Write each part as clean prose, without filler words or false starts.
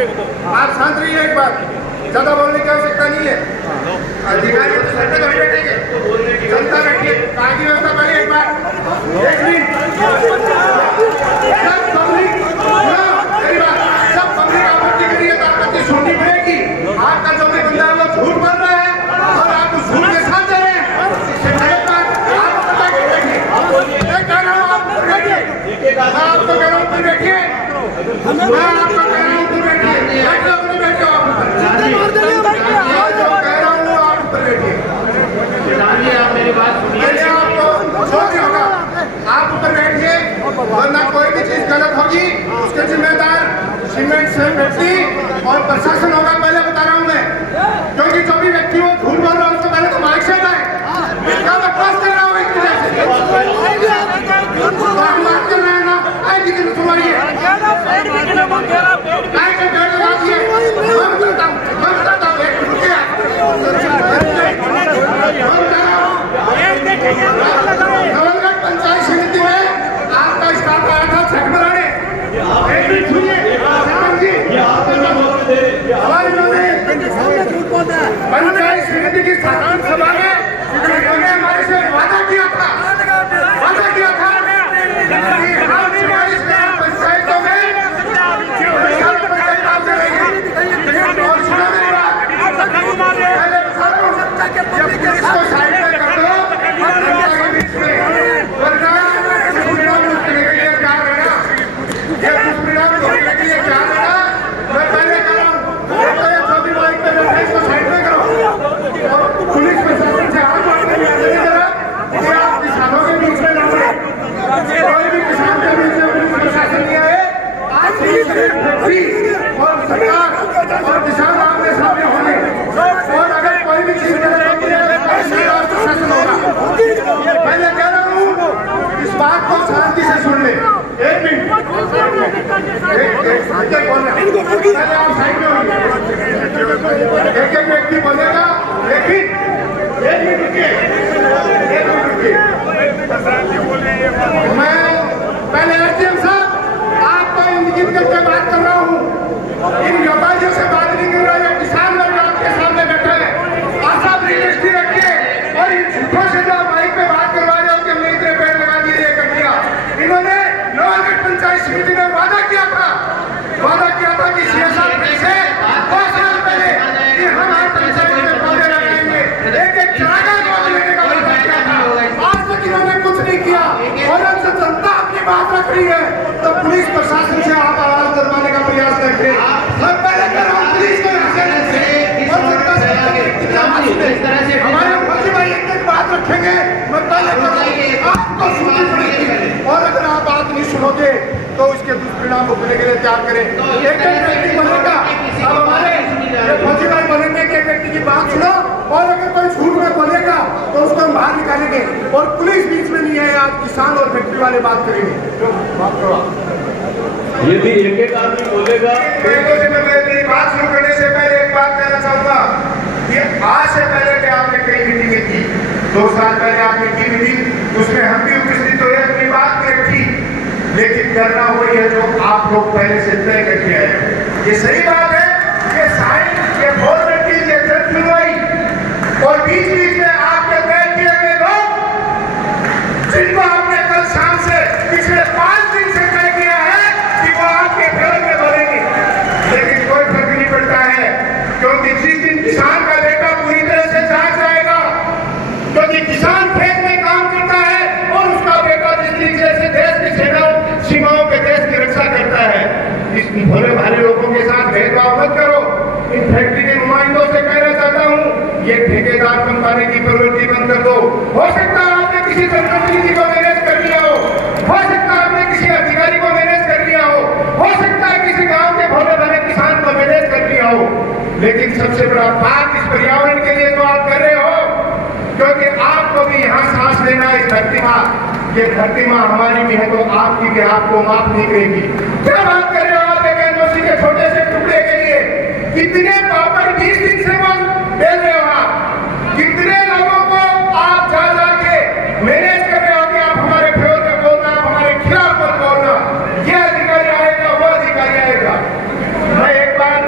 आप शांत रहिए, एक बार ज्यादा बोलने की आवश्यकता नहीं है। अधिकारी तो सर पे कभी बैठेंगे, जनता बैठिए, कहाँ की व्यवस्था पहले एक बार एक मिनट। जब पब्लिक आपत्ति करिए तो आपत्ति सुननी पड़ेगी। आपका जो भी बंदा है वो झूठ बोल रहा है और आप उस झूठ के साथ जा रहे हैं। इससे पहले बात आप पता कर बैठिए, मैं कह रहा हूँ आप बैठिए, मैं आपको कह रहा हूँ फिर बैठिए, मैं आपको कह रहा हूँ फिर बैठिए, बैठो अपने बैठो आप ऊपर, जो कह रहा हूँ आप ऊपर बैठिए। आप मेरी बात सुनिए, पहले आपको जो भी होगा आप ऊपर बैठिए, वरना कोई भी चीज गलत होगी उसके जिम्मेदार सीमेंट से व्यक्ति और प्रशासन होगा। पहले बता रहा हूँ मैं, क्योंकि जो भी व्यक्ति वो झूठ बोल रहा है उसको पहले तो माइक से हटाए। इसका बकवास कर रहा हूँ एक वजह से, बात कर रहे हैं ना, आई जी की सुनवाइए, मैं बताता हूँ एक रुकिए, नवलगढ़ पंचायत समिति में आपका स्टाफ आया था छठ मनाने। एक मिनट सुनिए पंचायत समिति की साधारण सभा में उन्होंने हमारे से वादा किया था पंचायतों में इसको साइड में कर दो, वरना दुष्परिणाम रोकने के लिए क्या करना, ये दुष्परिणाम रोकने के लिए क्या करना। मैं पहले कह रहा हूँ जो भी माइक पे बैठे इसको साइड में करो और पुलिस प्रशासन से हाथ मारने की आदत करो कि आप किसानों के बीच में ना आए। कोई भी किसान के बीच में पुलिस प्रशासन नहीं आए। आज और सरकार और किसान आमने सामने होंगे और अगर कोई भी चीज गलत होती है प्रशासन होगा। पहले कह रहा हूँ इस बात को शांति से सुन ले। एक मिनट, पहले आप साइड में होंगे, एक एक व्यक्ति बोलेगा, लेकिन एक मिनट रुकिए, मैं पहले एसडीएम साहब आपको इंगित करके बात कर रहा हूँ, इन व्यापारियों से बात नहीं कर रहा है। किसान लोग आपके सामने बैठे हैं, आशा दृष्टि रखिए और इन झूठों से जो माइक पे बात करवा रहे हो कि हमने इतने पेड़ लगा दिए, ये कर दिया। इन्होंने नवलगढ़ पंचायत समिति में वादा किया था कि 6 साल पहले 2 साल पहले कि हम हर पंचायत में पौधे लगाएंगे, एक चारा गोद लेने का वादा किया था। आज तक इन्होंने कुछ नहीं किया और हमसे जनता अपनी बात रख रही है तो पुलिस प्रशासन से आप आवाज दरवाने का प्रयास करते। मैं पहले कह रहा हूँ पुलिस को हमारे फौजी भाई एक बात रखेंगे, मैं पहले कह रहा हूँ आपको सुननी पड़ेगी और अगर आप बात नहीं सुनोगे तो इसके दुष्परिणाम रोकने के लिए तैयार करें। एक व्यक्ति बोलेगा, अब हमारे फौजी भाई बोलेंगे कि एक व्यक्ति की बात सुनो और अगर कोई झूठ में बोलेगा तो उसको हम बाहर निकालेंगे और पुलिस बीच में नहीं है। आज किसान और फैक्ट्री वाले बात करेंगे। यदि एक आदमी बोलेगा, मेरी बात शुरू करने से पहले एक बात कहना चाहूंगा कि आज से पहले भी आपने कई मीटिंगें की, 2 साल पहले आपने की मीटिंग, उसमें हम भी उपस्थित हुए, अपनी बात भी रखी, लेकिन करना वही है जो आप लोग पहले से तय करके आए। ये सही बात है कि साइन ये फॉर्मेलिटी ये जन सुनवाई और बीच बीच में आपके तय किए गए लोग जिनको आपने कल शाम से पिछले 5 दिन से तय किया है कि वो आपके फेवर में बोलेंगे, लेकिन कोई फर्क नहीं पड़ता है क्योंकि जिस दिन किसान का बेटा पूरी तरह से जाग जाएगा, क्योंकि किसान खेत में काम करता है और उसका बेटा जिस तरीके से देश की सीमाओं पे देश की रक्षा करता है। इस भोले भाले लोगों के साथ भेदभाव मत करो। इन फैक्ट्री के नुमाइंदों से कहना चाहता हूँ, ये ठेकेदार बनवाने की प्रवृत्ति बंद कर दो। हो सकता है आपने किसी जनप्रतिनिधि को मैनेज कर लिया हो सकता है आपने किसी अधिकारी को मैनेज कर लिया हो सकता है किसी गांव के भोले भाले किसान को मैनेज कर लिया हो, लेकिन सबसे बड़ा बात इस पर्यावरण के लिए जो आप कर रहे हो, क्योंकि आपको भी यहाँ सांस लेना है। इस धरती माँ, ये धरती माँ हमारी भी है तो आपकी भी आपको माफ नहीं करेगी। क्या बात कर रहे हो आप एक एनओसी के छोटे से टुकड़े के लिए? कितने पापड़ 20 दिन से वो बेच रहे हो आप? कितने लोगों को आप जा के मैनेज कर रहे हो कि आप हमारे फेवर में बोलना, हमारे खिलाफ मत बोलना? ये अधिकारी आएगा, वो अधिकारी आएगा। मैं एक बार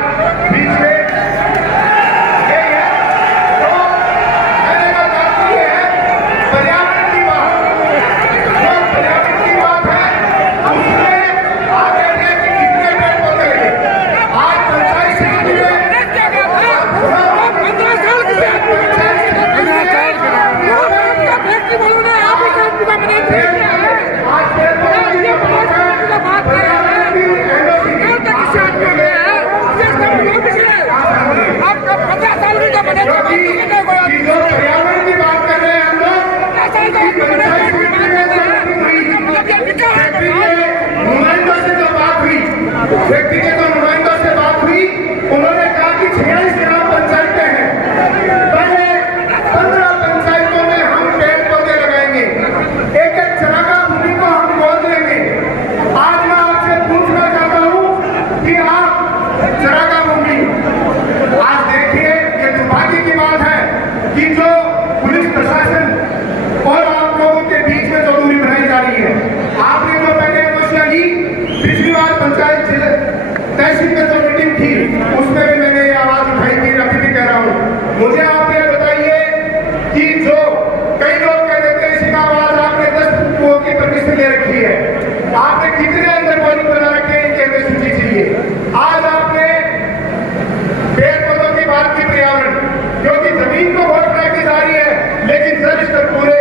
रजिस्टर पूरे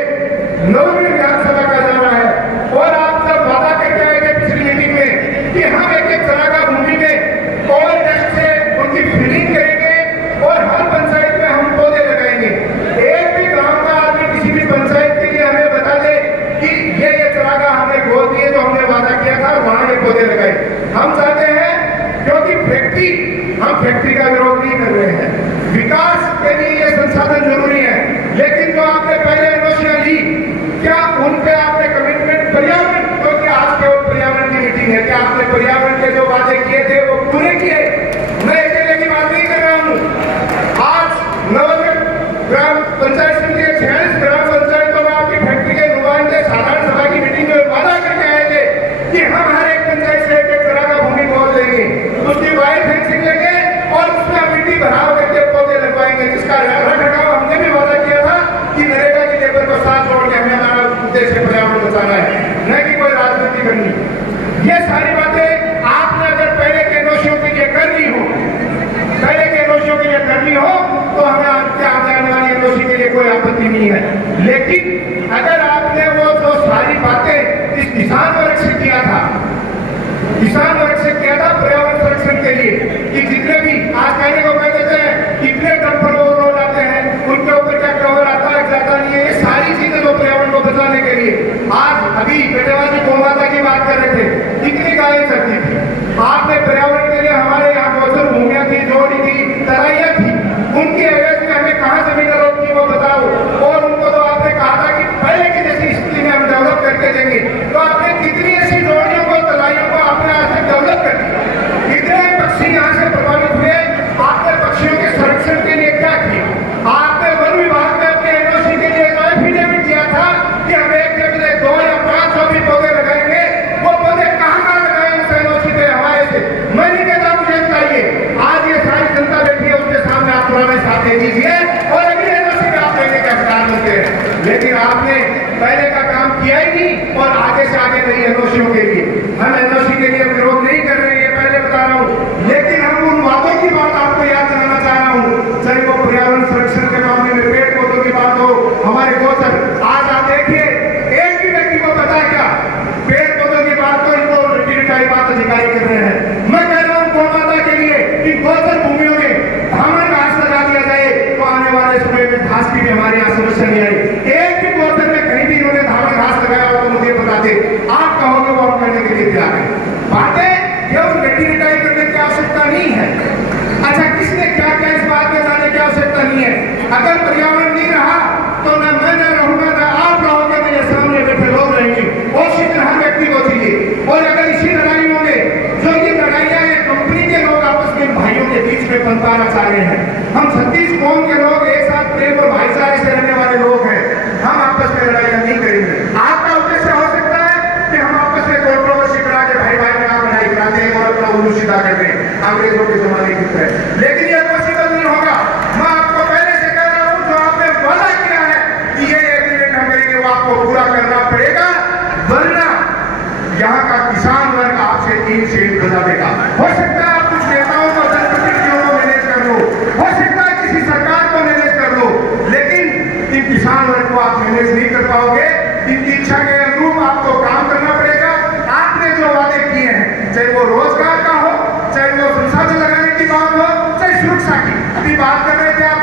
9वीं विधानसभा का जाना है। और आप सब वादा करके आए थे पिछली मीटिंग में कि हम एक एक तरह का भूमि में और डस्ट से उनकी फिलिंग करेंगे और हर पंचायत में हम पौधे लगाएंगे। एक भी गांव का आदमी किसी भी पंचायत के लिए हमें बता दे कि ये चरागाह हमने गोद दिए जो हमने वादा किया था, वहां ये पौधे लगाए। हम चाहते हैं क्योंकि हम फैक्ट्री का विरोध नहीं कर रहे हैं, विकास के लिए ये संसाधन जरूरी है, लेकिन जो आपने पहले एनओसियां ली, क्या उन पे आपने कमिटमेंट पर्यावरण, क्योंकि आज केवल पर्यावरण की मीटिंग है, क्या आपने पर्यावरण के जो वादे किए थे वो पूरे किए? मैं अकेले की बात नहीं कर रहा हूँ। आज नवनिर्मित ग्राम पंचायत समिति के 46 ग्राम पंचायतों में आपकी फैक्ट्री के नुमाइंदे साधारण सभा की मीटिंग में वादा करके आए थे कि हम हर एक पंचायत से एक तरह का भूमि खोल देंगे, उसकी वाइड फेंसिंग लेंगे और उसमें मिट्टी भराव करके पौधे लगवाएंगे, जिसका रखरखाव हमने भी वादा किया था कि नरेगा की लेबर को साथ जोड़ के हमें हमारा उद्देश्य पर्यावरण बचाना है, न कि कोई राजनीति करनी। ये सारी बातें आपने अगर पहले के एनओसियों के लिए कर ली हो, तो हमें आपके आने वाली एनओसी के लिए कोई आपत्ति नहीं है। लेकिन अगर आपने वो जो सारी बातें इस किसान वर्ग से किया था पर्यावरण संरक्षण के लिए, कि जितने भी आज कहने को कह देते हैं कितने डंपर रोड आते हैं, उनके ऊपर क्या कवर आता है जाता नहीं है, ये सारी चीजें जो पर्यावरण को बचाने के लिए, आज अभी बेटेवाजी गोमाता की बात कर रहे थे, कितनी गायें चलती थी, आपने पर्यावरण के लिए हमारे यहाँ गोचर भूमियां थी, जोड़ी थी, तराइयां थी, उनकी एवज में हमें कहाँ जमीन अलॉट की वो बताओ। और उनको तो आपने कहा था कि पहले की जैसी स्थिति में हम डेवलप करके देंगे, तो आपने कितनी ऐसी जोड़ियों को, तराइयों को आपने आज तक डेवलप कर दिया? कितने पक्षी यहाँ से प्रभावित हुए? आपने पक्षियों के संरक्षण के लिए क्या किया? आपने वन विभाग में अपने एनओसी के लिए जो एफिडेविट किया था कि हम एक जगह 2 या 500 भी पौधे लगाएंगे, वो पौधे कहाँ लगाए उस एनओसी के हवाले से? मैं नहीं कहता मुझे बताइए, आज ये सारी जनता बैठी है, उसके सामने आप पुराने साथ दे दीजिए और अगले एनओसी में आप लेने का अधिकार मिलते हैं। लेकिन आपने पहले का काम किया ही नहीं और आगे से आगे नई एनओसियों के लिए, हम एनओसी के लिए विरोध नहीं कर रहे हैं, ये पहले बता रहा हूँ, लेकिन हम उन वादों की बात आपको याद दिलाना चाह रहा हूँ, चाहे वो पर्यावरण संरक्षण के मामले में पेड़ पौधों की बात हो, हमारे गोचर, आज आप देखिए एक भी व्यक्ति को पता है क्या पेड़ पौधों की बात तो इनको रिटायरी बात अधिकारी कर रहे हैं। मैं कह रहा हूँ गोमाता के लिए कि गोचर भूमियों में धामन घास लगा दिया जाए, तो आने वाले समय में घास की भी हमारे यहाँ समस्या नहीं आई। एक भी गोचर में कहीं भी इन्होंने धामन घास लगाया हो तो मुझे बता दे, आप कहोगे वो हम करने के लिए तैयार है। बातें केवल रिटायरी करने की आवश्यकता नहीं है। अच्छा, किसने क्या क्या इस बात में जाने की आवश्यकता नहीं है। अगर पर्यावरण नहीं रहा तो न मैं न रहूंगा, न आप रहोगे, मेरे सामने बैठे लोग रहेंगे, और शीघ्र हर व्यक्ति को चाहिए। और अगर इसी लड़ाइयों में जो ये लड़ाइयां हैं कंपनी के लोग आपस में भाइयों के बीच में पनपाना चाह रहे हैं, हम 36 कौम के लोग एक साथ प्रेम और भाईचारे से रहने वाले लोग हैं, हम आपस में लड़ाइयां नहीं करेंगे। आपका उद्देश्य हो सकता है कि हम आपस में कंट्रोवर्सी करा के भाई भाई में आप लड़ाई कराते हैं और अपना उल्लू सीधा करते हैं, अंग्रेजों के जमाने की तरह, लेकिन यह पॉसिबल नहीं होगा। मैं आपको पहले से कह रहा हूं, जो आपने वादा किया है कि ये एग्रीमेंट हम करेंगे, वो आपको पूरा करना पड़ेगा, वरना यहाँ का किसान वर्ग आपसे 3 सीट बजा देगा। हो सकता है आप कुछ नेताओं को, जनप्रतिनिधियों को मैनेज कर लो, हो सकता है किसी सरकार को मैनेज कर लो, लेकिन इन किसान वर्ग को आप मैनेज नहीं कर पाओगे। इनकी इच्छा के अनुरूप आपको काम करना पड़ेगा। आपने जो वादे किए हैं, चाहे वो रोजगार का हो, चाहे वो संसाधन लगाने की बात हो, चाहे सुरक्षा की, अभी बात कर रहे थे आप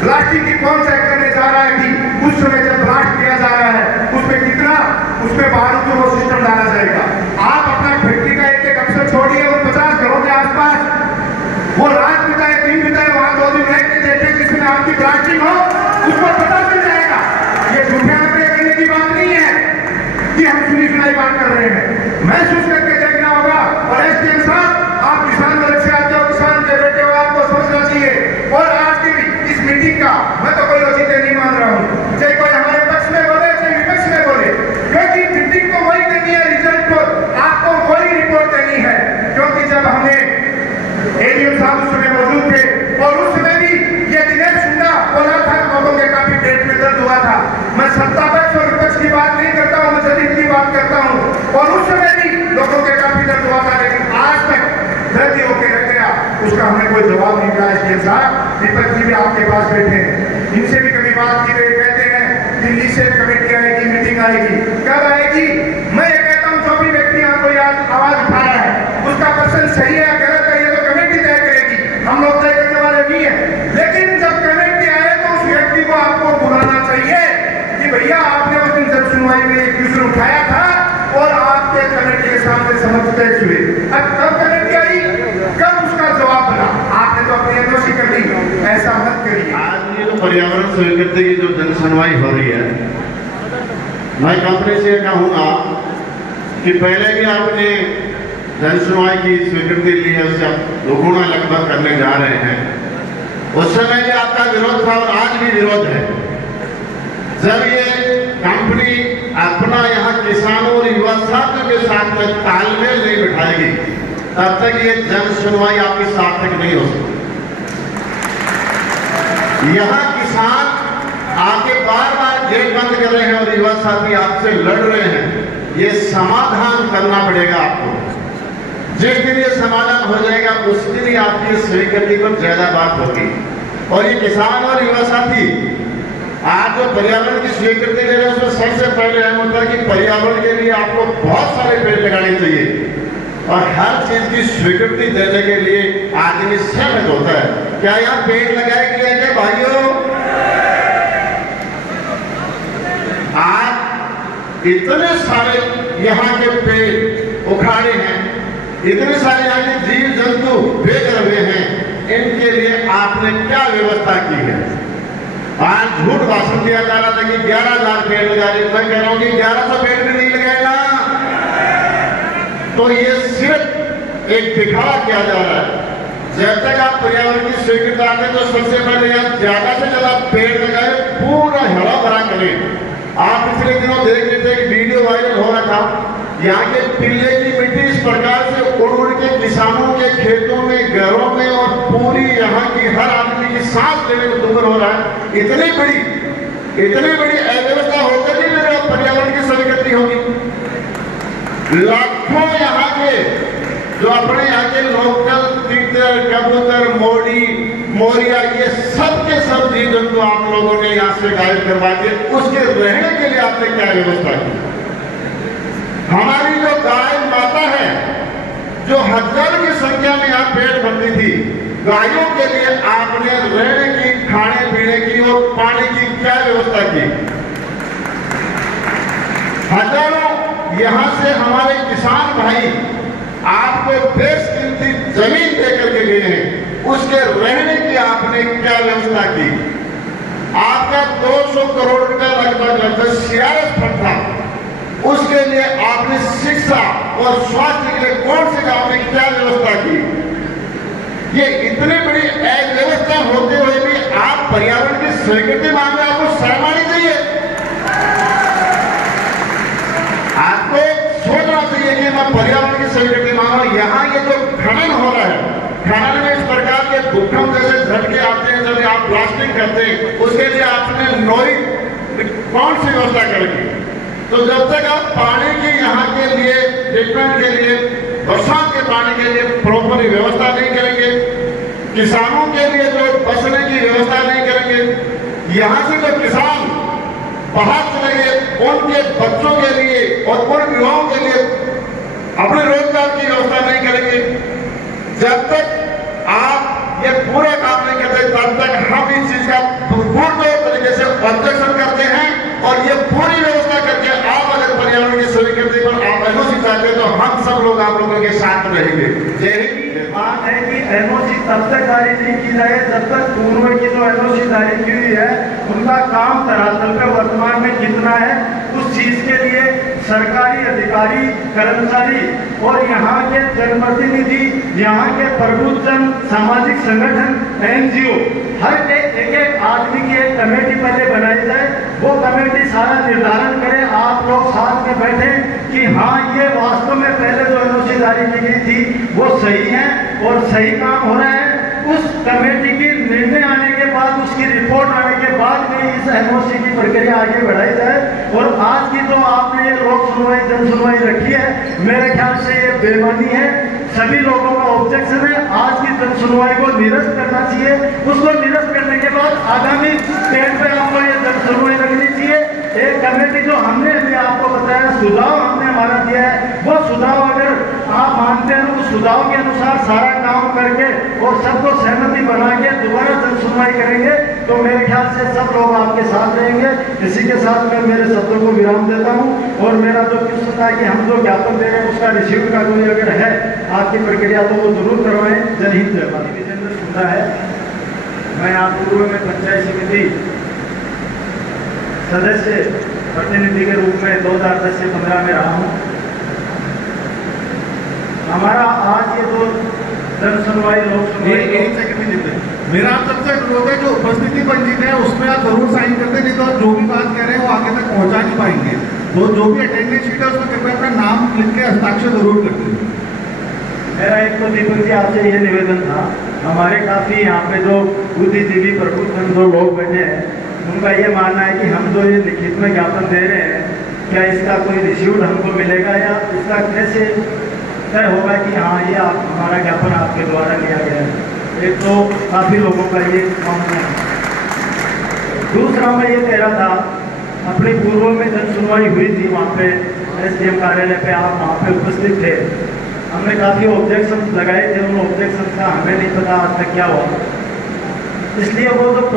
प्लास्टिक की कौन सा करने जा रहा है कि उस समय जब ब्लास्ट किया जा रहा है उसमें कितना, उसमें बारूद को वो सिस्टम डाला जाएगा। आप अपना फैक्ट्री का एक अफसर छोड़िए, वो 50 घरों के आसपास वो रात बिताए, दिन बिताए, वहां 2 दिन रह के देखे जिसमें आपकी ब्लास्टिंग हो, उसको पता चल जाएगा। ये झूठे आंकड़े करने की बात नहीं है कि हम सुनी सुनाई बात कर रहे हैं, महसूस करके देखना होगा। और एसडीएम साहब, आप किसान वर्ग से आते हो, किसान के बेटे हो, आपको समझना चाहिए। और आज की इस मीटिंग का मैं तो कोई औचित्य नहीं मान रहा हूँ, चाहे कोई हमारे पक्ष में बोले चाहे विपक्ष में बोले, क्योंकि मीटिंग को वही करनी है, रिजल्ट को आपको कोई रिपोर्ट देनी है। क्योंकि जब हमने एडीएम साहब उस समय मौजूद थे और उस समय भी ये दिनेश सुंडा बोला था, लोगों के काफी पेट में दर्द हुआ था। मैं सत्ता पक्ष और विपक्ष की बात नहीं करता हूँ, मैं जदीद की बात करता हूँ। और उस समय भी लोगों के काफी दर्द हुआ था, लेकिन आज तक दर्द होकर रह गया, उसका हमें कोई जवाब नहीं मिला। एसडीएम साहब, विपक्ष जी भी आपके पास बैठे हैं, इनसे भी कभी बात की गई आएगी। कब आएगी? मैं ये कहता हूँ जो भी व्यक्ति यहाँ कोई आवाज उठा रहा है उसका क्वेश्चन सही है या गलत है ये तो कमेटी तय करेगी, हम लोग तय करने वाले नहीं है। लेकिन जब कमेटी आए तो उस व्यक्ति को आपको बुलाना चाहिए कि भैया आपने उस दिन जब सुनवाई में एक क्वेश्चन उठाया था और आपके कमेटी के सामने समझ तय हुए, अब कब कमेटी आई, कब उसका जवाब बना, आपने तो अपनी एनओसी कर ली। ऐसा मत करिए। आज ये जो पर्यावरण स्वीकृति की जो जन सुनवाई हो रही है, मैं कंपनी से कहूँगा कि पहले भी आपने जन सुनवाई की स्वीकृति ली है, उससे आप दोगुना लगभग करने जा रहे हैं। उस समय भी आपका विरोध था और आज भी विरोध है। जब ये कंपनी अपना यहाँ किसानों और युवा साथियों के साथ में तालमेल नहीं बिठाएगी तब तक ये जन सुनवाई आपकी सार्थक नहीं हो सकती। यहाँ किसान आके बार बार गेट बंद कर रहे हैं और युवा साथी आपसे लड़ रहे हैं, ये समाधान करना पड़ेगा आपको। जिस दिन ये समाधान हो जाएगा उस दिन ही आपकी स्वीकृति पर ज्यादा बात होगी। और ये किसान और युवा साथी आज जो पर्यावरण की स्वीकृति ले रहे हैं उसमें सबसे पहले अहम होता है कि पर्यावरण के लिए आपको बहुत सारे पेड़ लगाने चाहिए और हर चीज की स्वीकृति देने के लिए आदमी सहमत होता है। क्या यहाँ पेड़ लगाए गए क्या भाइयों? आज इतने सारे यहाँ के पेड़ उखाड़े हैं, इतने सारे यहाँ के जीव जंतु बेच रहे हैं, इनके लिए आपने क्या व्यवस्था की है? आज झूठ भाषण दिया जा रहा था कि 11,000 पेड़ लगा रहे, मैं कह रहा हूं कि 1100 पेड़ भी नहीं लगाएगा। तो ये सिर्फ एक दिखावा किया जा रहा है। जब तक आप पर्यावरण की स्वीकृति आते तो सबसे पहले आप ज्यादा से ज्यादा पेड़ लगाए, पूरा हरा भरा करें। आप पिछले दिनों देख रहे थे कि वीडियो वायरल हो रहा था, यहाँ के पिल्ले की मिट्टी इस प्रकार से उड़ उड़ के किसानों के खेतों में, घरों में और पूरी यहाँ की हर आदमी की सांस लेने में दुर्भर हो रहा है। इतनी बड़ी अव्यवस्था होकर भी मेरे पर्यावरण की स्वीकृति होगी। लाखों यहाँ के जो अपने यहाँ के लोकल तितर, कबूतर, मोरिया, ये सब के सब जीव जंतु आप लोगों ने यहाँ से गायब करवा दिए। उसके रहने के लिए आपने क्या व्यवस्था की? हमारी जो गाय माता है, जो हजारों की संख्या में यहाँ पेड़ भरती थी, गायों के लिए आपने रहने की, खाने पीने की और पानी की क्या व्यवस्था की? हजारों यहाँ से हमारे किसान भाई आपको बेशकीमती जमीन देकर के गए हैं, उसके रहने की आपने क्या व्यवस्था की? आपका 200 करोड़ रुपया लगभग सीआरएस फंड था, उसके लिए आपने शिक्षा और स्वास्थ्य के लिए कौन से आपने क्या व्यवस्था की? ये इतनी बड़ी अव्यवस्था होते हुए भी आप पर्यावरण की स्वीकृति मांग रहे, आपको शर्म आनी चाहिए। आपको सोचना चाहिए कि मैं पर्यावरण की स्वीकृति मांग रहा हूं। यहाँ ये जो खनन हो रहा है, खनन में इस प्रकार के भूकंप जैसे झटके आते हैं, जब आप ब्लास्टिंग करते हैं, उसके लिए आपने नोई कौन सी व्यवस्था करेंगे? तो जब तक आप पानी की यहाँ के लिए, ट्रीटमेंट के लिए, बरसात के पानी के लिए प्रॉपर व्यवस्था नहीं करेंगे, किसानों के लिए जो बचने की व्यवस्था नहीं करेंगे, यहाँ से जो किसान बाहर चलेंगे उनके बच्चों के लिए और उन युवाओं के लिए अपने रोजगार की व्यवस्था नहीं करेंगे, जब तक आप ये पूरा काम नहीं करते तब तक हम इस चीज का पूर्ण तरीके से ऑब्जेक्शन करते हैं। और ये पूरी व्यवस्था करके आप अगर पर्यावरण की स्वीकृति पर आप एनओसी चाहते हैं तो हम सब लोग आप लोगों के साथ रहेंगे। जय हिंद। बात है कि एनओसी तब तक जारी नहीं की जाए जब तक पूर्व की जो एनओसी जारी की हुई है उनका काम धरातल पे वर्तमान में कितना है, उस चीज के लिए सरकारी अधिकारी, कर्मचारी और यहाँ के जनप्रतिनिधि, यहाँ के प्रबुद्धजन, सामाजिक संगठन, एनजीओ, हर एक आदमी की एक कमेटी पहले बनाई जाए। वो कमेटी सारा निर्धारण करे, आप लोग साथ में बैठे कि हाँ ये वास्तव में पहले जो एनओसी जारी की गई थी वो सही है और सही काम हो रहा है। उस कमेटी की निर्णय आने के बाद, उसकी रिपोर्ट आने के बाद में इस एनओसी की प्रक्रिया आगे बढ़ाई जाए। और आज की जो आपने ये लोक सुनवाई, जन सुनवाई रखी है, मेरे ख्याल से ये बेमानी है। सभी लोगों का ऑब्जेक्शन है, आज की जन सुनवाई को निरस्त करना चाहिए। उसको निरस्त करने के बाद आगामी स्टेट पे आपको ये जन सुनवाई रखनी चाहिए। एक कमेटी जो हमने बताया, सुझाव हमने हमारा दिया है, वो सुझाव अगर आप मानते हैं उस सुझाव के अनुसार सारा काम करके और सबको सहमति बना के दोबारा जन सुनवाई करेंगे तो मेरे ख्याल से सब लोग आपके साथ रहेंगे। इसी के साथ मैं मेरे शब्दों को विराम देता हूँ और मेरा जो प्रश्न था कि हम जो ज्ञापन दे रहे हैं उसका रिसीव का कोई अगर है आपकी प्रक्रिया तो वो जरूर करवाएं। जनहित जय भारत। विजेंद्र सुंदर है, मैं यहाँ पूर्व में पंचायत समिति सदस्य प्रतिनिधि के रूप में 2010 से 15 में रहा हूँ। हमारा आज ये जो जन सुनवाई लोक सुनवाई मेरा आप सबसे अनुरोध है जो उपस्थिति पंजीक है उसमें आप जरूर साइन करते, नहीं तो आप जो भी बात कह रहे हैं वो आगे तक पहुंचा नहीं पाएंगे। तो जो भी अटेंडेंस शीट है उसमें कृपया अपना नाम लिख के हस्ताक्षर जरूर कर दीजिए। मेरा एक तो दीपक जी आपसे ये निवेदन था, हमारे काफ़ी यहाँ पे जो बुद्धिजीवी प्रबुद्ध जो लोग बैठे हैं उनका ये मानना है कि हम जो ये लिखित में ज्ञापन दे रहे हैं क्या इसका कोई रिसीव्ड हमको मिलेगा या इसका कैसे तय होगा कि हाँ ये हमारा ज्ञापन आपके द्वारा लिया गया है। एक तो काफ़ी लोगों का ये मानना है। दूसरा मैं ये कह रहा था, अपनी पूर्व में जन सुनवाई हुई थी वहाँ पे SDM कार्यालय पे, आप वहाँ पे उपस्थित थे। हमने काफ़ी ऑब्जेक्शन लगाए थे, उन ऑब्जेक्शन का हमें नहीं पता आज तक क्या हुआ। इसलिए वो जो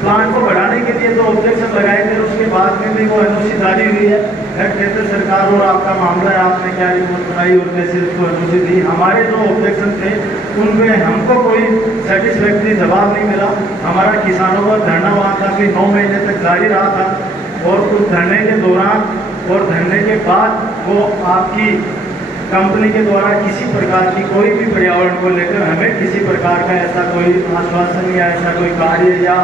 प्लांट को बढ़ाने के लिए जो ऑब्जेक्शन लगाए थे उसके बाद में भी वो NOC जारी हुई है। हेड कहते सरकार और आपका मामला है, आपने क्या रिपोर्ट बनाई और कैसे उसको NOC दी। हमारे जो ऑब्जेक्शन थे उनमें हमको कोई सेटिस्फैक्ट्री जवाब नहीं मिला। हमारा किसानों का धरना वहाँ काफ़ी 9 महीने तक जारी रहा था और उस धरने के दौरान और धरने के बाद वो आपकी कंपनी के द्वारा किसी प्रकार की कोई भी पर्यावरण को लेकर हमें किसी प्रकार का ऐसा कोई आश्वासन या ऐसा कोई कार्य या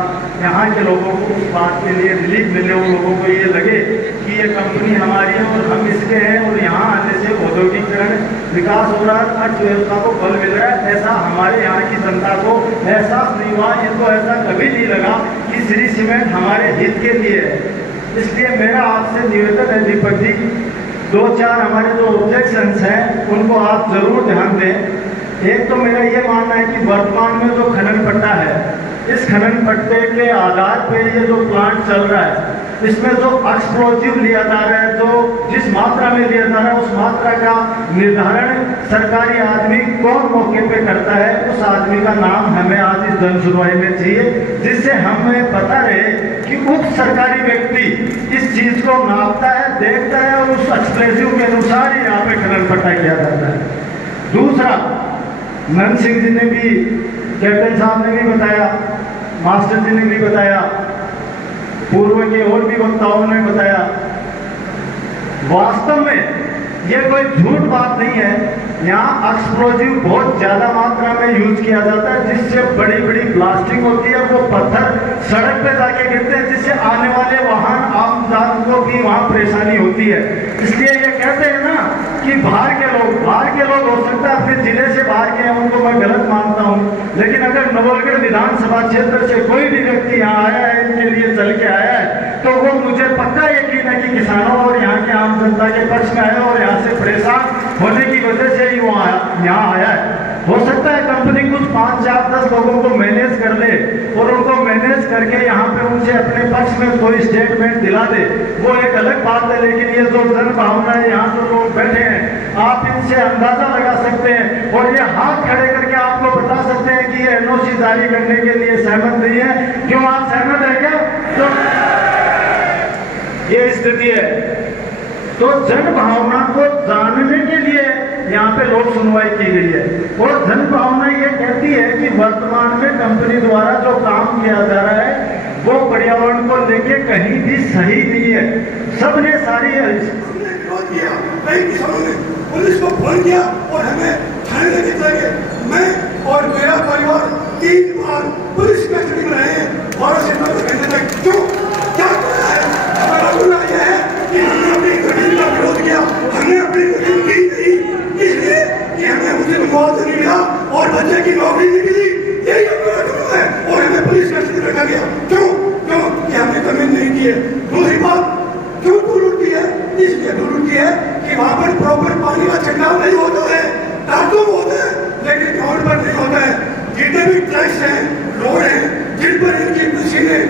यहाँ के लोगों को उस बात के लिए रिलीफ मिले, उन लोगों को ये लगे कि ये कंपनी हमारी है और हम इसके हैं और यहाँ आने से औद्योगिकरण विकास हो रहा है, अर्थव्यवस्था को बल मिल रहा है, ऐसा हमारे यहाँ की जनता को एहसास नहीं हुआ। इनको ऐसा कभी नहीं लगा कि श्री सीमेंट हमारे हित के लिए है। इसलिए मेरा आपसे निवेदन है दीपक जी, 2-4 हमारे जो ऑब्जेक्शंस हैं उनको आप जरूर ध्यान दें। एक तो मेरा ये मानना है कि वर्तमान में जो खनन पट्टा है, इस खनन पट्टे के आधार पे ये जो प्लांट चल रहा है इसमें जो एक्सप्लोजिव लिया जा रहा है, जो जिस मात्रा में लिया जा रहा है उस मात्रा का निर्धारण सरकारी आदमी कौन मौके पे करता है, उस आदमी का नाम हमें आज इस जन सुनवाई में चाहिए, जिससे हमें पता रहे कि उप सरकारी व्यक्ति इस चीज को नापता है, देखता है और उस एक्सप्लोजिव के अनुसार ही यहाँ पे खनन पट्टा किया जाता है। दूसरा, नंद सिंह जी ने भी, कैप्टन साहब ने भी बताया, मास्टर जी ने भी बताया, पूर्व के और भी वक्ताओं ने बताया, वास्तव में ये कोई झूठ बात नहीं है। यहाँ एक्सप्लोजिव बहुत ज्यादा मात्रा में यूज किया जाता है, जिससे बड़ी बड़ी ब्लास्टिंग होती है, वो पत्थर सड़क पे जाके गिरते हैं, जिससे आने वाले वाहन आम जान को भी वहाँ परेशानी होती है। इसलिए ये कहते हैं ना कि बाहर के लोग हो सकता है अपने जिले से बाहर के हैं, उनको मैं गलत मानता हूँ, लेकिन अगर नवलगढ़ विधानसभा क्षेत्र से कोई भी व्यक्ति यहाँ आया है, इनके लिए चल के आया है, तो वो मुझे पक्का यकीन है कि किसानों और यहाँ के आम जनता के पक्ष में आया और यहाँ से परेशान होने की वजह से ही वो यहाँ आया है। हो सकता है कंपनी कुछ 5, 4, 10 लोगों को मैनेज कर ले और उनको मैनेज करके यहाँ पे उनसे अपने पक्ष में कोई स्टेटमेंट दिला दे, वो एक अलग बात है। लेकिन ये जो जन भावना है, यहाँ जो लोग बैठे हैं, आप इनसे अंदाजा लगा सकते हैं और ये हाथ खड़े करके आपको बता सकते हैं कि ये NOC जारी करने के लिए सहमत नहीं है। क्यों आप सहमत है क्या? तो ये स्थिति है। तो जन भावना को जानने के लिए यहाँ पे लोक सुनवाई की गई है और जन भावना ये कहती है कि वर्तमान में कंपनी द्वारा जो काम किया जा रहा है वो पर्यावरण को लेके कहीं भी सही नहीं है। सबने सारी विरोध किया, कई किसानों ने पुलिस को फोन किया और हमें थाने लेके चले गए। मैं और मेरा परिवार 3 बार पुलिस कस्टडी में रहे हैं, 12 से 15 घंटे तक। क्यों? क्या करना है? हमारा गुना यह है कि हमने अपनी जमीन का विरोध किया, हमने अपनी जमीन दी नहीं, इसलिए कि हमें उसे मुआवजा नहीं मिला और बच्चे की नौकरी नहीं मिली। यही हमारा जुर्म है और हमें पुलिस कस्टडी में रखा गया। क्यों? कि हमने जमीन नहीं दी है। दूसरी बात, क्यों टूट की है? इसलिए टूट की है कि वहाँ पर प्रॉपर पानी का छिड़काव नहीं होता है, टाटू होता है, लेकिन ग्राउंड पर नहीं होता है। जितने भी ट्रक्स हैं, रोड हैं, जिन पर इनकी मशीनें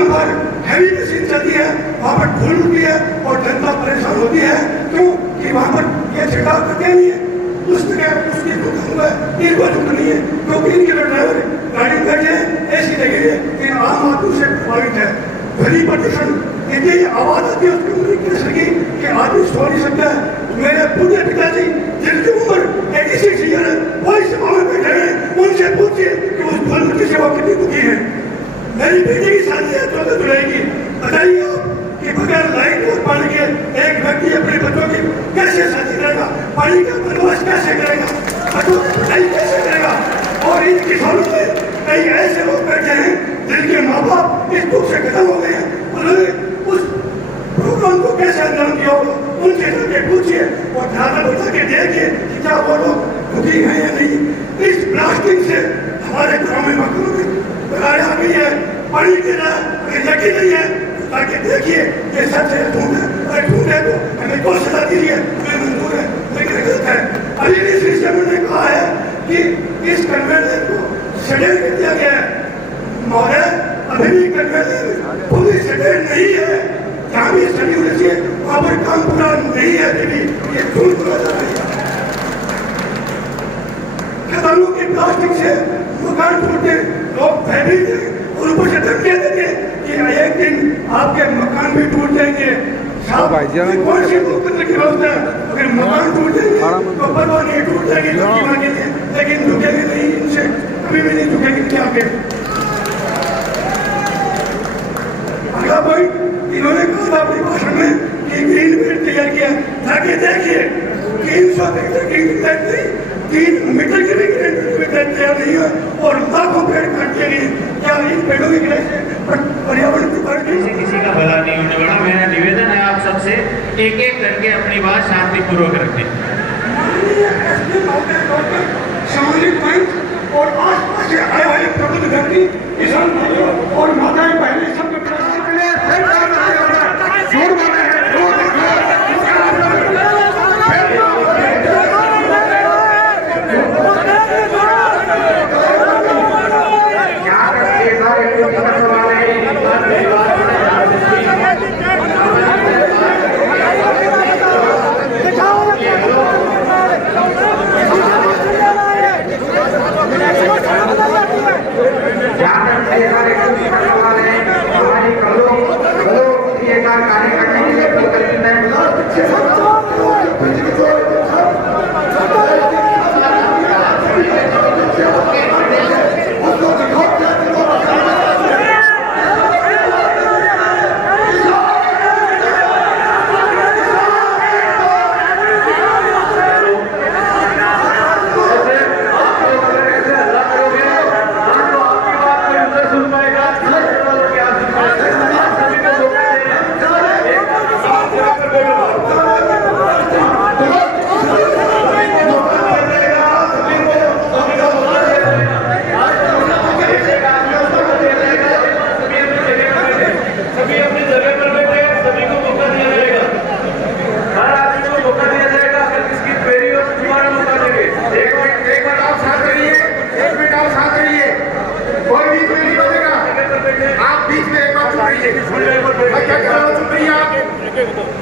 जहाँ पर हैवी मशीन चलती है वहाँ पर धूल उठती है और जनता परेशान होती है, क्यों कि वहाँ पर ये छिड़काव करते नहीं है। उसमें क्या उसकी दुकान है, इनको दुख नहीं है, क्योंकि इनके जो ड्राइवर गाड़ी में बैठे हैं ऐसी लगी है कि आम आदमी से प्रभावित है। ध्वनि प्रदूषण इतनी आवाज आती है उसकी उम्र कैसे की कि आदमी सो नहीं सकता है। मेरे पूरे पिताजी जिनकी उम्र 86 ईयर है वो इस सभा में बैठे हैं, उनसे पूछिए कि उस ध्वनि की सेवा कितनी दुखी है। मेरी बेटी की शादी है 14 जुलाई की, बताइए आप कि बगैर लाइट और पानी के एक व्यक्ति अपने बच्चों की कैसे शादी करेगा, पानी का बंदोबस्त कैसे करेगा, बच्चों की पढ़ाई कैसे करेगा। और इन किसानों में कई ऐसे लोग बैठे हैं जिनके माँ बाप इस दुख से खत्म हो गए हैं, उन्होंने उस प्रोग्राम को कैसे अंजाम दिया होगा, उनसे जाके पूछिए और ध्यान बता के देखिए कि क्या वो लोग दुखी हैं या नहीं। इस ब्लास्टिंग से हमारे ग्रामीण मकानों में बगाड़ आ गई है, पानी गिर रहा है, अगर यकीन नहीं है ताकि देखिए ये सच है झूठ है, अगर झूठ है तो हमें कौन सजा दी है, हमें मंजूर है, लेकिन गलत है। अभी भी श्री चंद्र ने कहा है कि इस कन्वेंशन को शेड्यूल कर दिया गया है। महोदय अभी भी कन्वेंशन पूरी शेड्यूल नहीं है, जहाँ भी स्टडी होनी चाहिए वहाँ पर काम पूरा नहीं है, अभी भी ये झूठ बोला जा रहा है। खदानों की प्लास्टिक से मकान टूटते लोग भयभीत हैं और ऊपर से धमकियां देते कि एक दिन आपके मकान भी टूट जाएंगे। साहब कौन सी लोकतंत्र की व्यवस्था है, अगर मकान टूट जाएंगे तो परवाह नहीं, टूट जाएंगे तो की मांगेंगे, लेकिन झुकेंगे नहीं, इनसे कभी भी नहीं झुकेंगे। क्या आगे अगला पॉइंट इन्होंने कहा था अपने भाषण में कि ग्रीन बेल्ट तैयार किया, जाके देखिए 300 मीटर की बेल्ट नहीं, 3 मीटर की भी ग्रीन बेल्ट तैयार नहीं है और लाखों पेड़ काट दिए गए। क्या इन पेड़ों की गिराई से पर्यावरण की बात किसी का भला नहीं होने वाला। मेरा निवेदन है आप सबसे एक एक करके अपनी बात शांतिपूर्वक रखें। सामाजिक बैंक और आसपास से आए वाले प्रबुद्ध व्यक्ति किसान भाइयों और माताएं बहनें सबके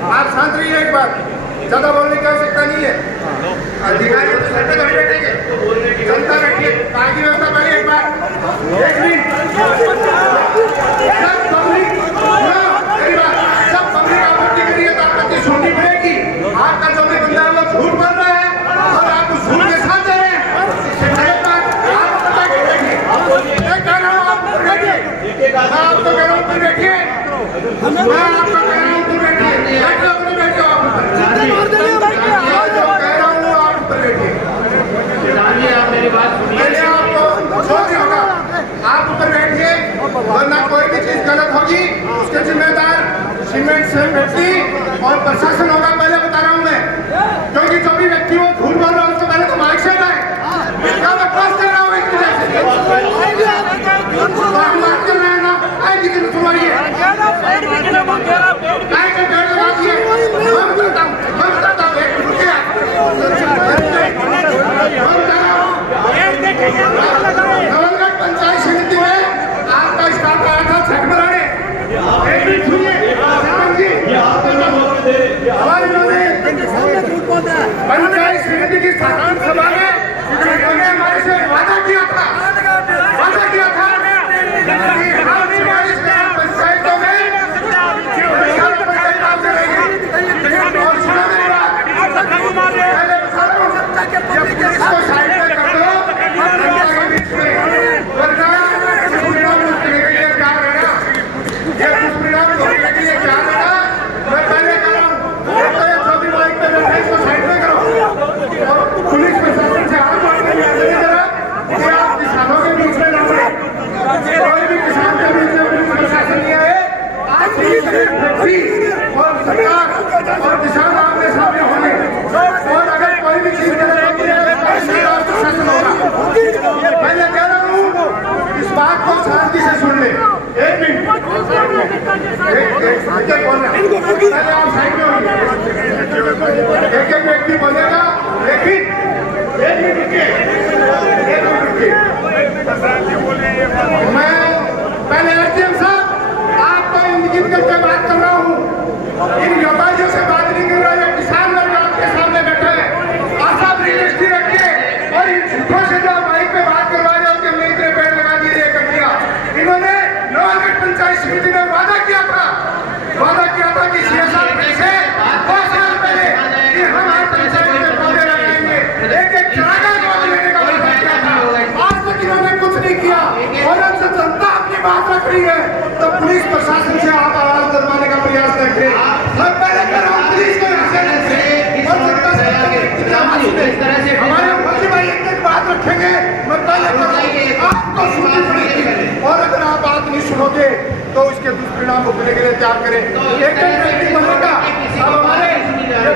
आप शांत रहिए, एक बार ज्यादा बोलने की आवश्यकता नहीं है। अधिकारी तो सर पे कभी बैठेंगे, जनता बैठिए, कहाँ की व्यवस्था पहले एक बार सब पब्लिक आपत्ति करिए तो आपत्ति सुननी पड़ेगी। आपका जो भी बंदा वो झूठ बोल रहा है और आप उस झूठ के साथ जा रहे हैं, मैं कह रहा हूँ आप बैठिए, मैं आपको कह रहा हूँ तुम बैठिए, मैं आपको कह रहा हूँ तुम बैठिए, बैठो अपने बैठो आप ऊपर, जो कह रहा हूँ आप ऊपर बैठिए। आप मेरी बात सुनिए। पहले आपको जो भी होगा आप ऊपर बैठिए, वरना कोई भी चीज गलत होगी उसके जिम्मेदार सीमेंट से व्यक्ति और प्रशासन होगा। पहले बता रहा हूँ मैं, क्योंकि जो भी व्यक्ति वो झूठ बोल रहा है उसको पहले तो माइक से हटाए। क्या बकवास कर रहा हूँ एक तरह से, बात कर रहे हैं ना, आई जी की सुनवाइए, मैं बताता हूँ एक मिनट रुकिए। नवलगढ़ पंचायत समिति में आपका स्टाफ आया था छठ मनाने, पंचायत समिति की साधारण सभा में जिन्होंने हमारे से वादा किया था कि हम 44 ग्राम पंचायतों में और सुनो मेरी बात, पहले बता रहा हूं, जब इसको साइड में कर दो जनता के बीच में, वरना दुष्परिणाम भुगतने के लिए तैयार रहना। ये दुष्परिणाम भुगतने के लिए तैयार रहना। मैं पहले कह रहा हूं, जो भी माइक पे बैठे इसको साइड में करो और पुलिस प्रशासन से हाथ जोड़ने की अनुमति जरा कि आप किसानों के बीच में ना पड़े। कोई भी किसान के बीच में पुलिस प्रशासन नहीं आए। आज और सरकार और किसान आमने सामने होंगे और अगर कोई भी चीज गलत होती है तो प्रशासन होगा। मैं ये कह रहा हूँ, इस बात को शांति से सुन ले। एक मिनट, पहले आप साइड में होंगे, एक एक व्यक्ति बोलेगा, लेकिन एक मिनट रुकिए। मैं पहले एसडीएम साहब आपको इंगित करके बात कर रहा हूँ, इन व्यापारियों से बात नहीं कर रहा है। किसान लोग आपके सामने बैठे हैं, आप रियलिस्टी रखिए और इन झूठों से जो माइक पे बात करवा रहे हो कि हमने इतने पेड़ लगा दिए, कर दिया। इन्होंने लोहागढ़ पंचायत समिति में वादा किया था कि 6 साल पहले 2 साल पहले कि हम हर पंचायत में पौधे लगाएंगे, एक चारागाह पौधे लेने का वादा किया था। आज तक इन्होंने कुछ नहीं किया और हमसे जनता अपनी बात रख रही है तो पुलिस प्रशासन से आप आवाज दरवाने का प्रयास करते। मैं पहले कह रहा हूं, पुलिस को यहाँ से और जनता से हमारे मुख्य भाई एक बात रखेंगे। मैं पहले कह रहा हूं, आपको सुननी पड़ेगी और अगर आप बात नहीं सुनोगे तो इसके दुष्परिणाम भुगतने के लिए तैयार करें। एक व्यक्ति बोलेगा, अब हमारे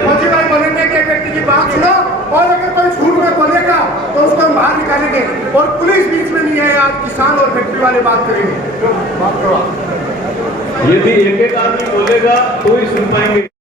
फौजी भाई बोलेंगे कि एक व्यक्ति की बात सुनो और अगर कोई झूठ में बोलेगा तो उसको हम बाहर निकालेंगे और पुलिस बीच में नहीं है। आज किसान और फैक्ट्री वाले बात करेंगे। यदि एक एक आदमी बोलेगा तो ही सुन पाएंगे।